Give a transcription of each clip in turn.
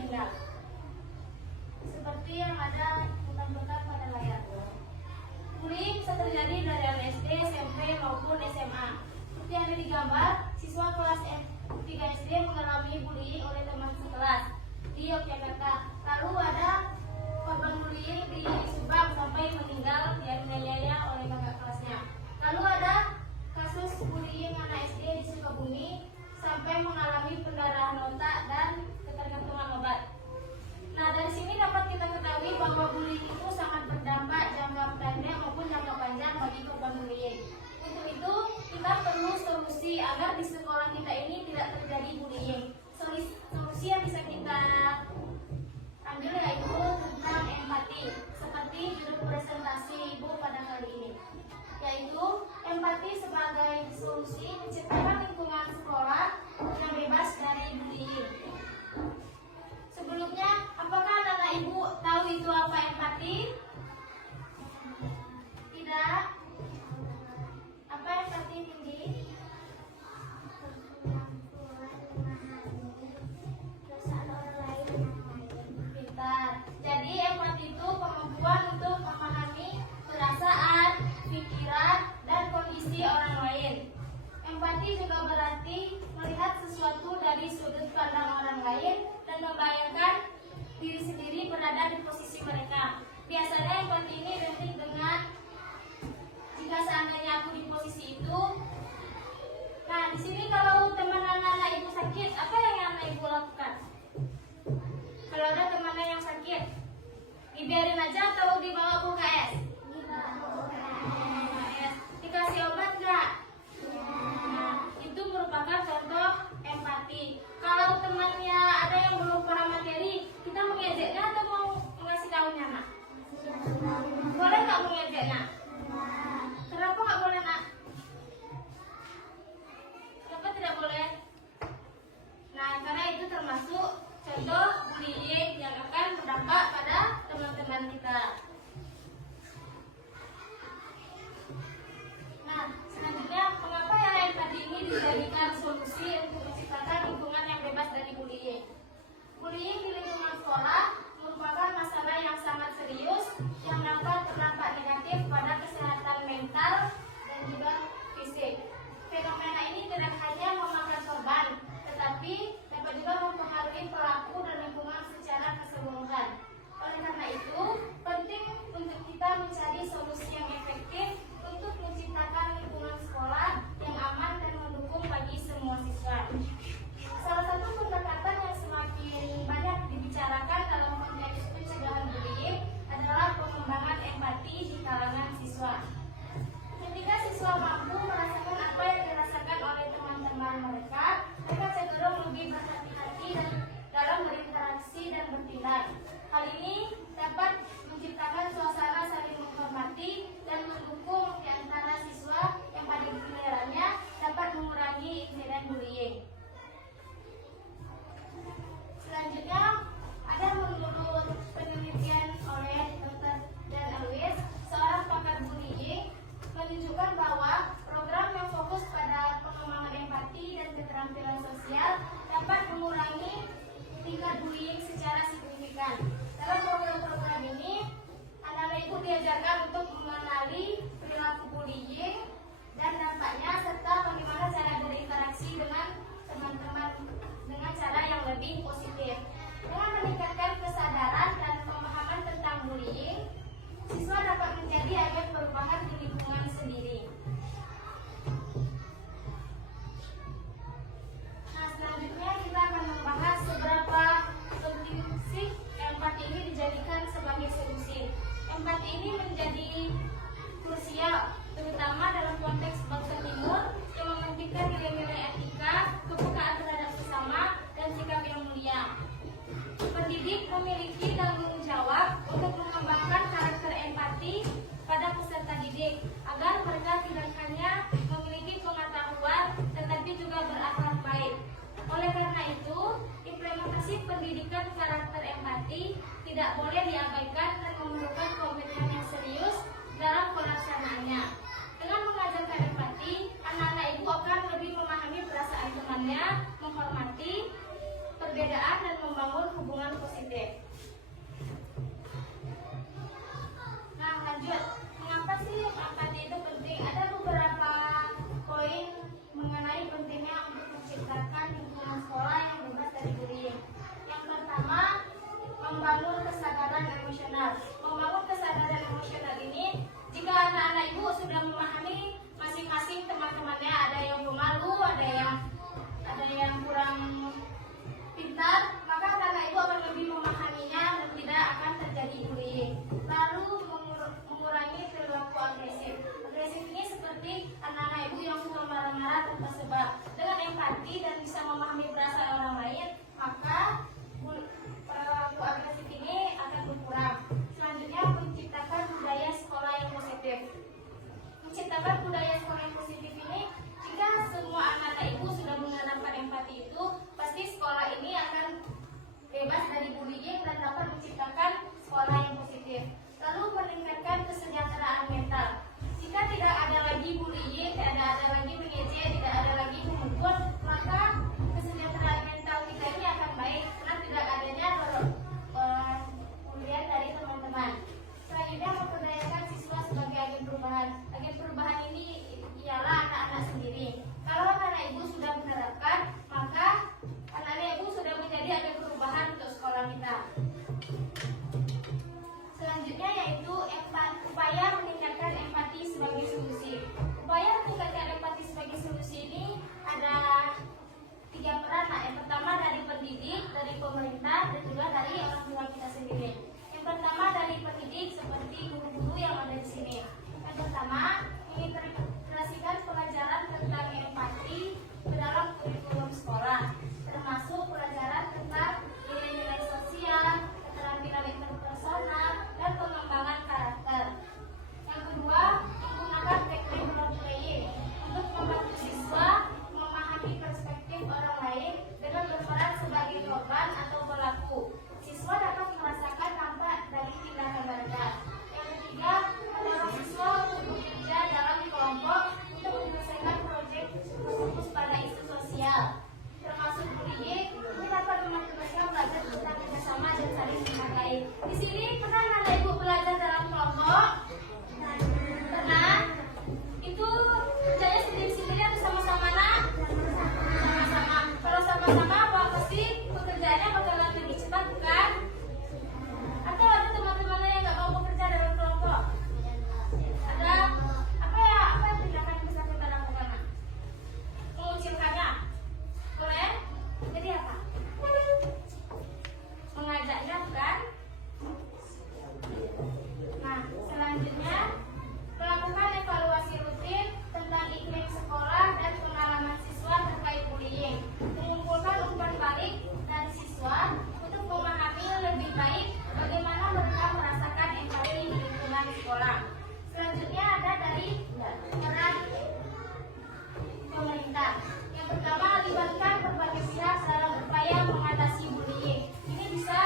meninggal. Seperti yang ada bukan-bukan pada layar. Bullying bisa terjadi dari SD, SMP maupun SMA. Seperti yang ada di gambar, siswa kelas 3 SD mengalami bullying oleh teman sekelas di Yogyakarta. Lalu ada korban bullying di Subang sampai meninggal dianiaya oleh kakak kelasnya. Lalu ada kasus bullying anak SD di Sukabumi sampai mengalami pendarahan otak dan ketergantungan obat. Nah, dari sini dapat kita ketahui bahwa bullying itu sangat berdampak jangka pendek maupun jangka panjang bagi korban bullying. Untuk itu, kita perlu solusi agar di sekolah kita ini tidak terjadi bullying. Solusi yang bisa kita ambil yaitu tentang empati, seperti judul presentasi Ibu pada kali ini, yaitu empati sebagai solusi menciptakan lingkungan sekolah yang bebas dari bullying. Sebelumnya, apakah anak-anak Ibu tahu itu apa empati? Tidak? Apa empati, Tinggi? Pintar. Jadi empati itu kemampuan untuk memahami perasaan, pikiran, dan kondisi orang lain. Empati juga berarti melihat sesuatu dari sudut pandang orang lain dan membayangkan diri sendiri berada di posisi mereka. Biasanya empati ini identik dengan jika seandainya aku di posisi itu. Nah, di sini kalau teman anak-anak Ibu sakit, apa yang anak Ibu lakukan? Kalau ada temannya yang sakit, dibiarin aja atau dibawa ke UKS? UKS. Dikasih obat nggak? Nah, itu merupakan contoh empati. Kalau temannya ada yang belum paham materi, kita mengejeknya atau mau mengasih tahunya, Nak? Boleh nggak mengejeknya? Kenapa nggak boleh, Nak? Kenapa tidak boleh? Nah, karena itu termasuk contoh bullying yang akan berdampak pada teman-teman kita. Nah, selanjutnya, mengapa ya empati ini dijadikan solusi untuk menciptakan lingkungan yang bebas dari bullying? Bullying di lingkungan sekolah merupakan masalah yang sangat serius yang dapat berdampak negatif pada kesehatan mental dan juga fisik. Fenomena ini tidak hanya memakan korban, tetapi dapat juga mempengaruhi pelaku dan lingkungan secara keseluruhan. Oleh karena itu, penting untuk kita mencari solusi yang efektif untuk menciptakan lingkungan sekolah yang aman dan mendukung bagi semua siswa. Salah satu pendekatan yang semakin banyak dibicarakan dalam konteks pencegahan bullying adalah pengembangan empati di kalangan siswa. Ketika siswa mampu merasakan apa yang dirasakan oleh teman-teman mereka cenderung lebih berhati-hati dalam berinteraksi dan bertindak. Hal ini dapat menciptakan suasana saling menghormati dan mendukung di antara siswa yang pada gilirannya dapat mengurangi insiden bullying. Selanjutnya, ada menurut penelitian oleh Dr. Dan Alwis, seorang pakar bullying, menunjukkan bahwa program yang fokus pada pengembangan empati dan keterampilan sosial dapat mengurangi tingkat bullying secara signifikan. Dalam program-program ini, anak-anak Ibu diajarkan untuk mengenali perilaku bullying dan dampaknya serta bagaimana cara berinteraksi dengan teman-teman dengan cara yang lebih positif. Dengan meningkatkan kesadaran dan pemahaman tentang bullying, siswa dapat menjadi agen perubahan di lingkungan sendiri. Nah, selanjutnya kita akan membahas seberapa penting sih empati ini dijadikan sebagai solusi. Empati ini menjadi krusial, terutama dalam konteks bangsa Timur yang mementingkan nilai-nilai etika, kepekaan terhadap sesama, dan sikap yang mulia. Pendidik memiliki tanggung jawab untuk mengembangkan karakter empati pada peserta didik agar mereka tidak hanya memiliki pengetahuan tetapi juga berakhlak baik. Oleh karena itu, implementasi pendidikan karakter empati tidak boleh diabaikan dan memerlukan komitmen yang serius dalam pelaksanaannya. Dengan mengajarkan empati, anak-anak Ibu akan lebih memahami perasaan temannya, menghormati perbedaan dan membangun hubungan empati dan bisa memahami perasaan orang lain, maka perilaku agresif ini akan berkurang. Selanjutnya, menciptakan budaya sekolah yang positif. Menciptakan budaya sekolah yang positif ini, jika semua anak ibu sudah menanamkan empati itu, pasti sekolah ini akan bebas dari bullying dan dapat menciptakan sekolah yang positif. Lalu meningkatkan kesejahteraan mental. Jika tidak ada lagi bullying, tidak ada lagi mengejek, tidak ada lagi memukul, maka kesejahteraan mental kita ini akan baik karena tidak adanya pemberian dari teman-teman. Selanjutnya, memperdayakan siswa sebagai agen perubahan. Agen perubahan ini ialah anak-anak sendiri. Kalau anak ibu sudah menerapkan, maka anak ibu sudah menjadi agen perubahan untuk sekolah kita. Selanjutnya yaitu upaya meningkatkan empati sebagai solusi. Upaya meningkatkan empati sebagai solusi ini ada 3 peran. Yang pertama dari pendidik, dari pemerintah, dan juga dari orang tua kita sendiri. Yang pertama dari pendidik seperti guru-guru yang ada di sini. Yang pertama, mengintegrasikan pelajaran tentang empati ke dalam kurikulum sekolah, termasuk pelajaran tentang nilai-nilai sosial, keterampilan interpersonal, dan pengembangan karakter. Yang kedua, menggunakan teknik role playing untuk membantu siswa memahami perspektif orang lain dengan berperan sebagai korban atau pelaku. Siswa dapat merasakan dampak dari tindakan mereka. Yang ketiga, mendorong siswa untuk bekerja dalam kelompok untuk menyelesaikan proyek berfokus pada isu sosial, termasuk bullying. Ini dapat membantu mereka belajar tentang kerjasama dan saling menghargai. Di sini pernah anak ibu belajar dalam kelompok? Pernah? Itu kerjanya sendiri-sendiri atau sama-sama, nak? Sama-sama. Kalau sama-sama, pasti pekerjaannya bakalan lebih cepat, bukan? Atau ada teman-teman yang nggak mau bekerja dalam kelompok? Ada? Apa yang tindakan yang bisa kita lakukan, nak? Mengucilkannya? Boleh? Jadi apa? Mengajaknya, bukan? Nah, selanjutnya melakukan evaluasi rutin tentang iklim sekolah dan pengalaman siswa terkait bullying. Mengumpulkan umpan balik dari siswa untuk memahami lebih baik bagaimana mereka merasakan empati di lingkungan sekolah. Selanjutnya ada dari peran pemerintah. Yang pertama, libatkan berbagai pihak dalam upaya mengatasi bullying. Ini bisa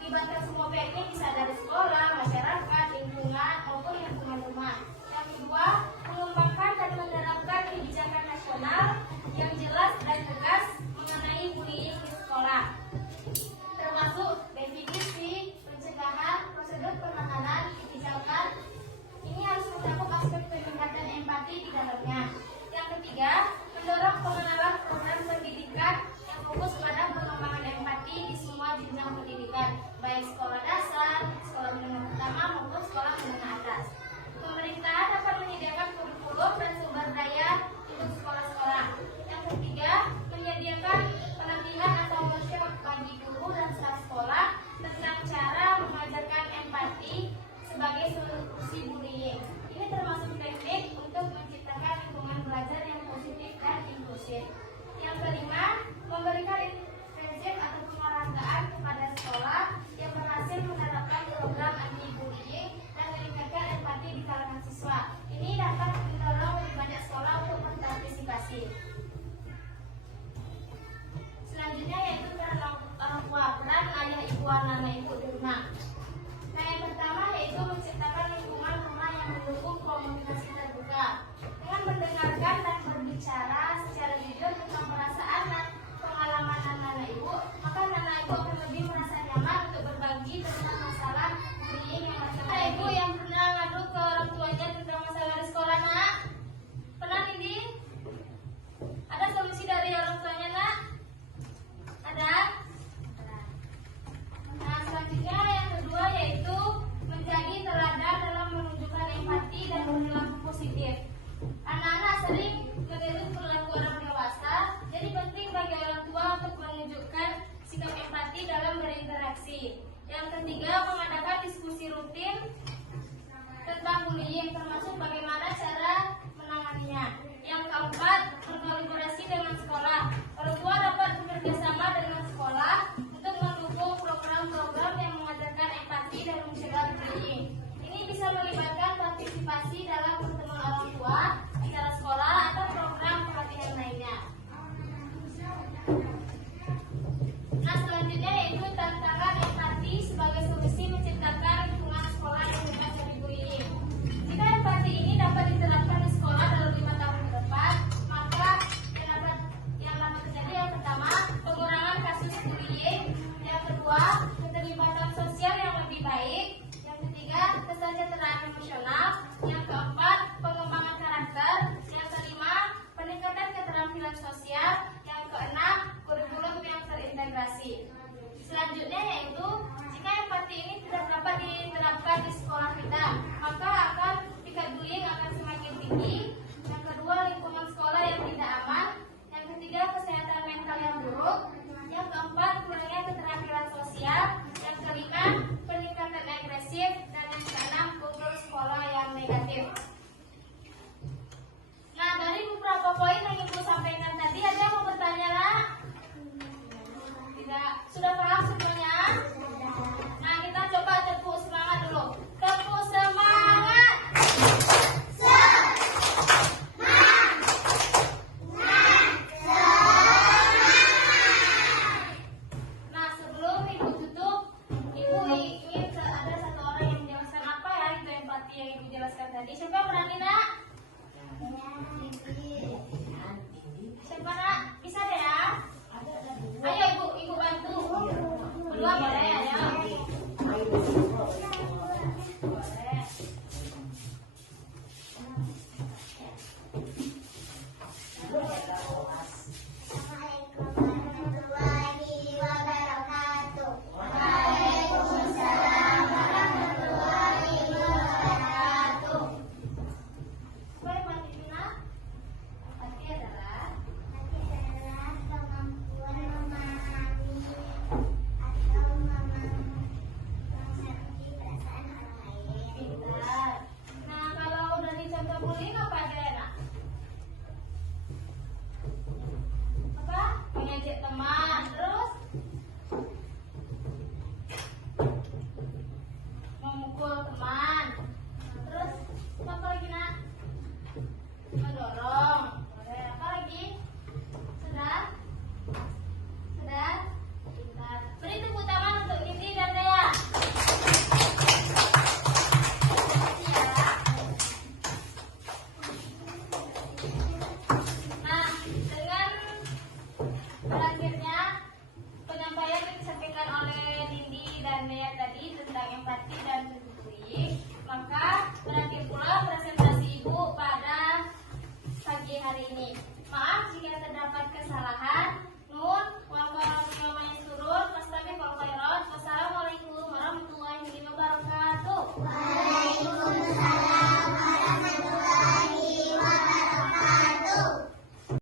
libatkan semua pihak, ini bisa dari sekolah, masyarakat, lingkungan, maupun lingkungan rumah. Yang kedua, mengembangkan dan menerapkan kebijakan nasional yang jelas dan tegas mengenai bullying di sekolah, termasuk definisi, pencegahan, prosedur penanganan, kebijakan. Ini harus mencakup aspek peningkatan empati di dalamnya. Yang ketiga, mendorong pengenalan program pendidikan yang fokus pada pengembangan empati di semua jenjang pendidikan, baik sekolah dasar, sekolah menengah pertama maupun sekolah menengah atas. Pemerintah dapat menyediakan kurikulum dan sumber daya untuk sekolah-sekolah. Yang ketiga, menyediakan pelatihan atau workshop bagi guru dan staf sekolah tentang cara mengajarkan empati sebagai solusi bullying. Ini termasuk teknik untuk menciptakan lingkungan belajar yang positif dan inklusif. Yang kelima, memberikan insentif atau penghargaan kepada sekolah yang berhasil menerapkan program anti-bullying dan meningkatkan empati di kalangan siswa. Ini dapat mendorong lebih banyak sekolah untuk berpartisipasi. Selanjutnya yaitu peran orang tua, peran ayah ibu anak ibu di rumah. Nah, yang pertama yaitu menciptakan lingkungan rumah yang mendukung komunikasi terbuka dengan mendengarkan dan berbicara secara jujur tentang perasaan dan pengalaman anak ibu, maka anak ibu akan lebih merasa nyaman untuk berbagi tentang masalah bullying yang mereka alami. Ibu yang pernah ngadu ke orang tuanya tentang masalah di sekolah, nak? Pernah, Nindi? Ada solusi dari orang tuanya, nak? Ada? Nah, selanjutnya yang kedua yaitu menjadi teladan dalam menunjukkan empati dan perilaku positif. Anak-anak sering meniru perilaku orang dewasa, jadi penting bagi orang tua untuk menunjukkan sikap empati dalam berinteraksi. Yang ketiga, mengadakan diskusi rutin tentang bullying, termasuk bagaimana cara menanganinya. Yang keempat, berkolaborasi dengan sekolah. Orang tua dapat bekerja sama dengan sekolah untuk mendukung program-program yang mengajarkan empati dan mencegah bullying. Ini bisa melibatkan partisipasi dalam pertemuan orang tua, acara sekolah, atau program pelatihan lainnya. Nah, selanjutnya yaitu tantangan empati sebagai solusi menciptakan lingkungan sekolah yang bebas dari bullying. Jika empati ini dapat diterapkan di sekolah dalam 5 tahun ke depan, maka yang dapat terjadi yang pertama, pengurangan kasus bullying, yang kedua, keterlibatan sosial yang lebih baik, yang ketiga, kesejahteraan emosional, yang keempat, pengembangan karakter, yang kelima, peningkatan keterampilan sosial, yang keenam, kurikulum yang terintegrasi. Selanjutnya yaitu jika empati ini tidak dapat diterapkan di sekolah kita, maka akan tingkat bullying akan semakin tinggi. Yang kedua, lingkungan sekolah yang tidak aman. Yang ketiga, kesehatan mental yang buruk. Yang keempat, kurangnya keterampilan sosial. Yang kelima, peningkatan agresif. Dan yang keenam, kultur sekolah yang negatif. Nah, dari beberapa poin yang Ibu sampaikan tadi, ada yang mau bertanya, Nak? Tidak. Sudah paham semuanya? Nah, kita coba tepuk semangat dulu. Tepuk semangat. Nah, sebelum Ibu tutup, Ibu ingin ada satu orang yang menjelaskan apa ya itu empati yang Ibu jelaskan tadi. Siapa berani, Nak? Siapa, Nak? Bisa deh ya? Ayo Ibu bantu. Berdua boleh ya?